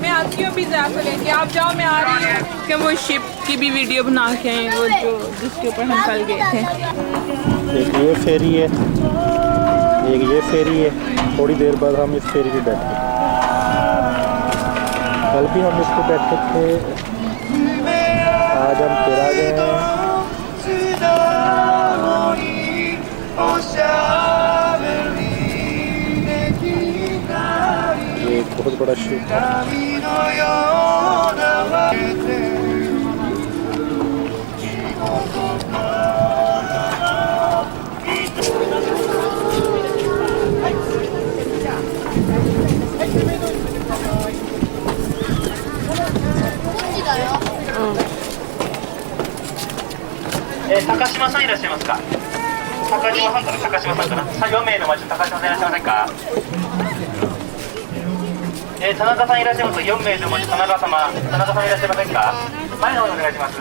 मैं आती हूँ पिज़्ज़ा को लेके, आप जाओ मैं आ रही हूँ। कि वो शिप की भी वीडियो बना के आए, वो जो जिसके ऊपर हम कल गए थे। एक ये फेरी है, एक ये फेरी है। थोड़ी देर बाद हम इस फेरी पे बैठे। कल भी हम इस पे बैठे थे, आज हम फिर आ गए हैं। ये एक बहुत बड़ा शिप है।高島さんいらっしゃいますか。高島さんかな、高島さんかな。4名の待ち、高島さんいらっしゃいませんか。田中さんいらっしゃいます。4名の待ち、田中様、田中さんいらっしゃいませんか。前の方にお願いします。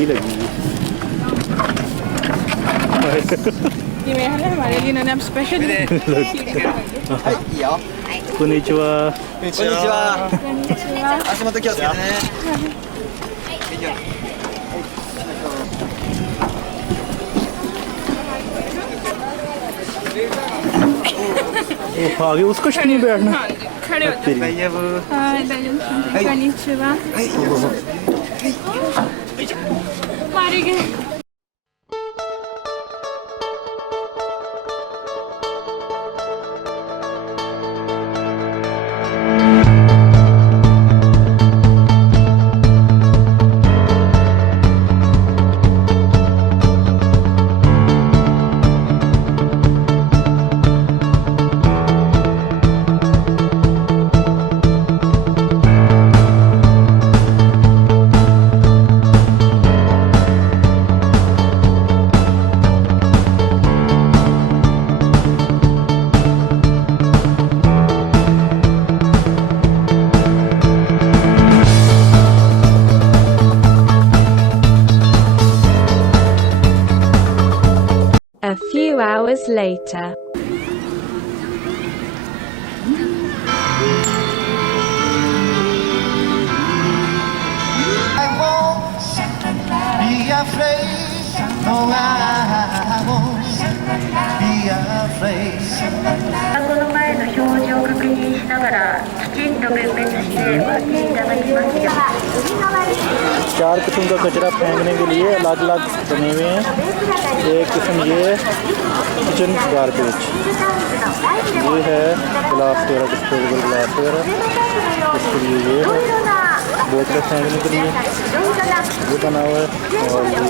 भी लगी ये है ना हमारे लिए इन्होंने अब स्पेशल konnichiwa आगे उस कश्ती में बैठना खड़े होते मारे गए। A few hours later. I won't be afraid. No, I won't be afraid. この前の表示を確認しながらきちんと分別してお待ちいただきますよ。 4 किस्म का कचरा फेंकने के लिए अलग अलग बने हुए हैं। एक किस्म ये किचन गार्बेज, ये है गिलास वगैरह, डिस्पोजेबल गिलास वगैरह, इसके लिए ये है बोतलें फेंकने के लिए ये बना हुआ है, और ये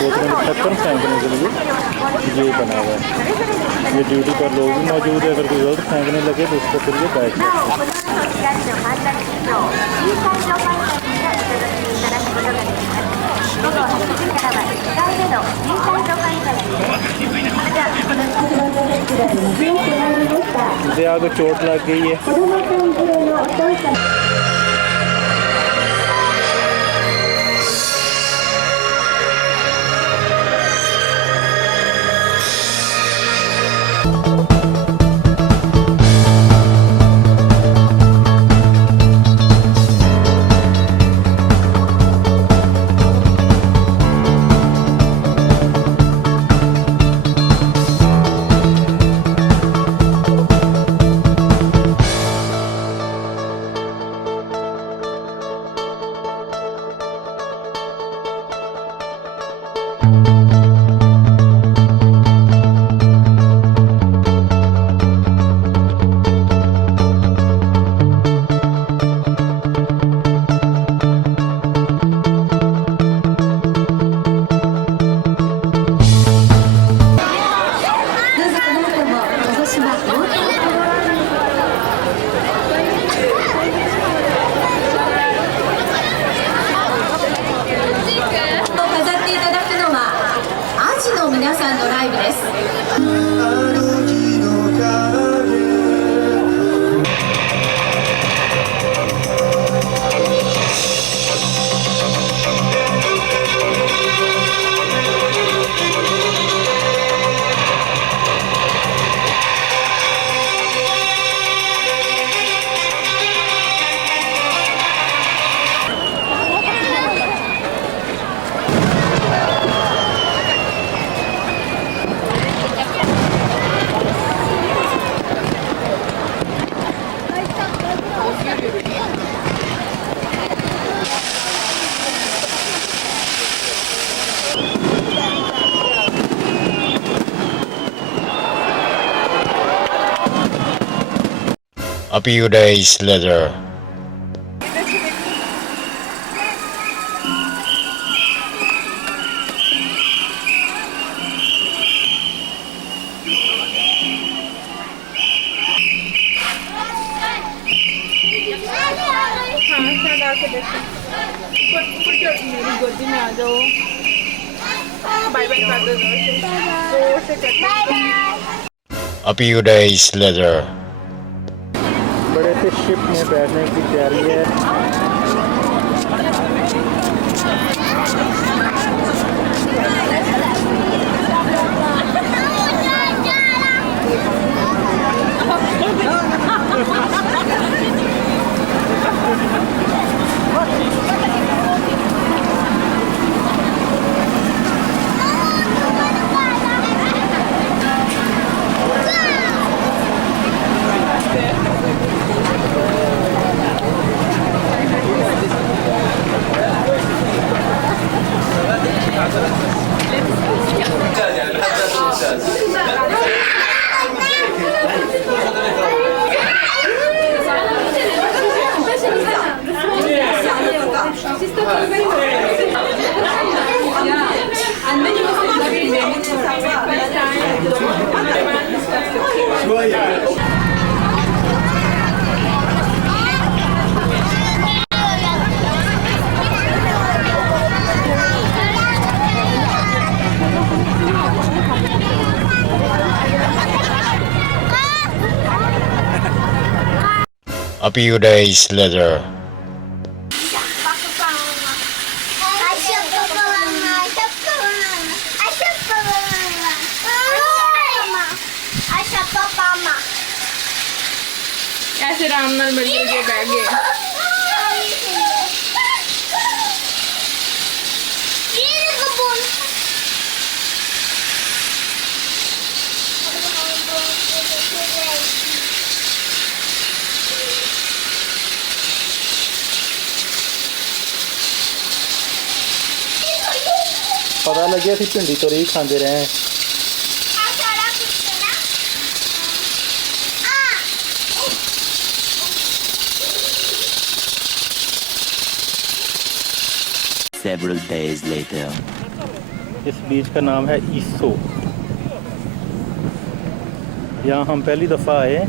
बोतलें में ढक्कन फेंकने के लिए ये बना हुआ है। ये ड्यूटी पर लोग भी मौजूद है, अगर कोई गलत फेंकने लगे तो उसको फिर ये बैठ जाए। मुझे आगे चोट लग गई है। A few days later. मेरी गोदी में आ जाओ। बाय बाय कर दो जोर से कर दो। A few days later. बड़े से शिप में बैठने की तैयारी है। A few days later. ऐसे आराम नाल मिल के बैठ गए। पता लगे असीं भिंडी तोरी खाते रहे हैं। Several days later. इस बीच का नाम है ईसो। यहाँ हम पहली दफ़ा आए।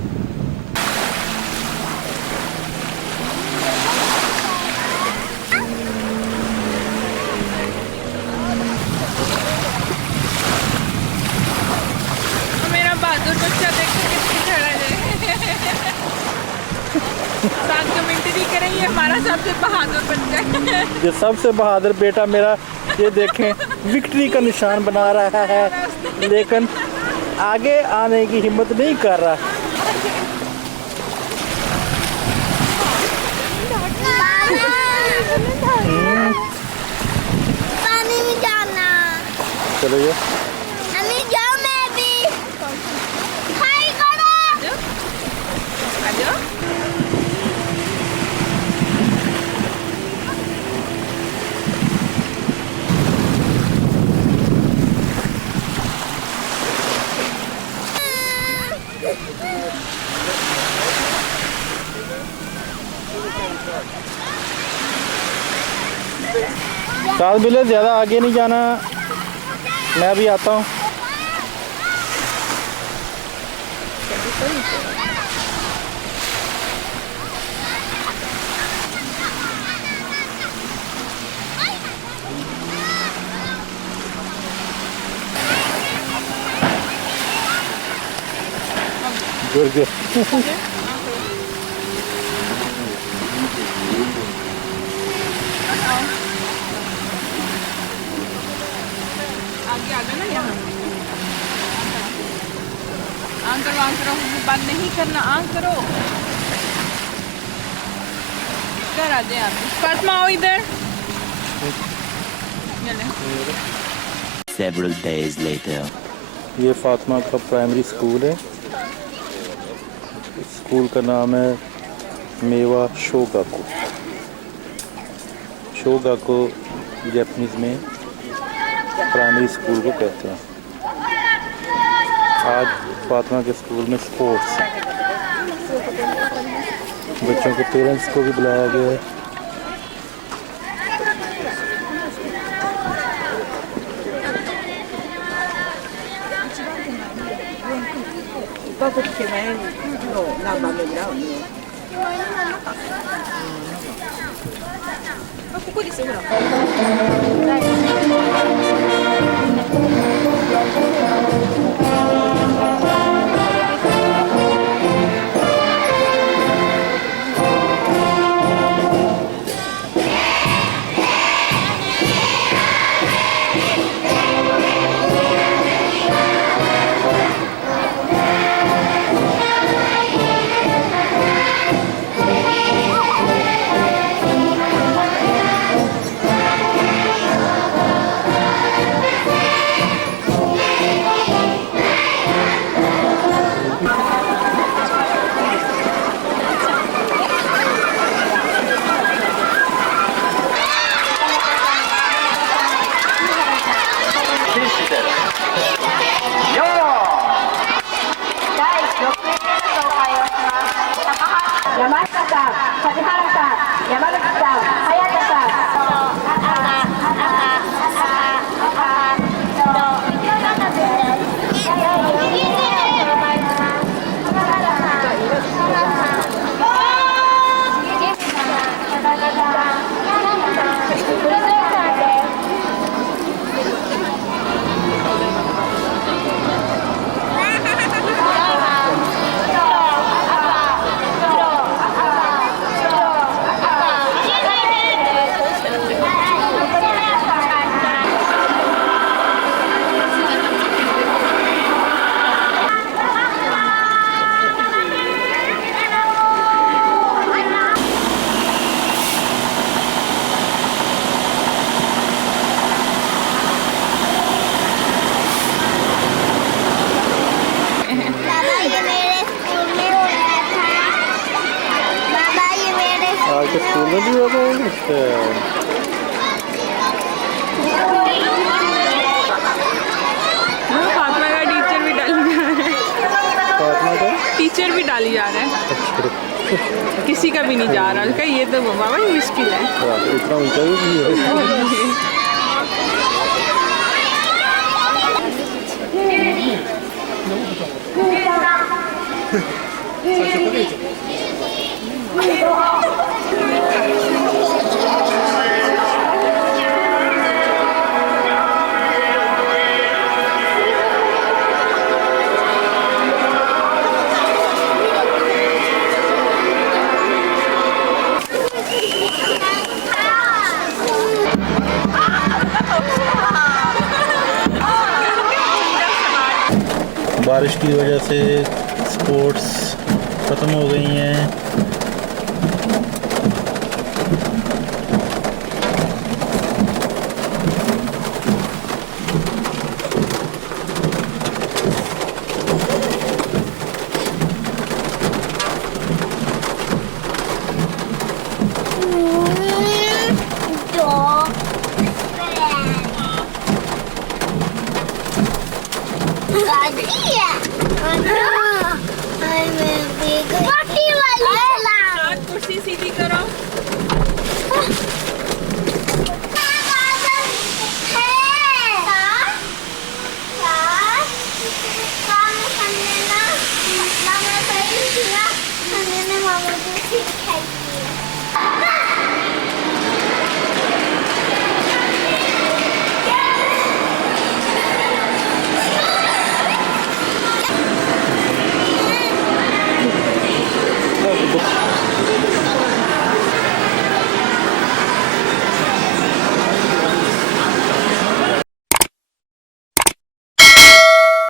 साथ कमेंट्री करेंगे, हमारा सबसे बहादुर बन जाए। ये सबसे बहादुर बेटा मेरा, ये देखें विक्ट्री का निशान बना रहा है, लेकिन आगे आने की हिम्मत नहीं कर रहा। पानी में जाना। चलो ये अम्मी जाओ, मैं भी हाय करो। आ जाओ। साथ मिले, ज़्यादा आगे नहीं जाना, मैं भी आता हूँ। गुड आगे आ गए ना यहाँ। आंख करो, बंद नहीं करना, आंख करो। इधर आ जाए आप। फातिमा आओ इधर। Several days later. ये फातिमा का प्राइमरी स्कूल है। स्कूल का नाम है मेवा शोगाको। शोगाको जापानीज में प्राइमरी स्कूल को कहते हैं। आज फातिमा के स्कूल में स्पोर्ट्स, बच्चों के पेरेंट्स को भी बुलाया गया है। के स्कूल में भी होगा। फातिमा का टीचर भी डाली जा रहा है। फातिमा का टीचर भी डाली जा रहा है। किसी का भी नहीं जा रहा। उसका ये तो बाबा मुश्किल है। इतना ऊंचा भी नहीं है। बारिश की वजह से स्पोर्ट्स ख़त्म हो गई हैं। कुर्सी सीधी करो।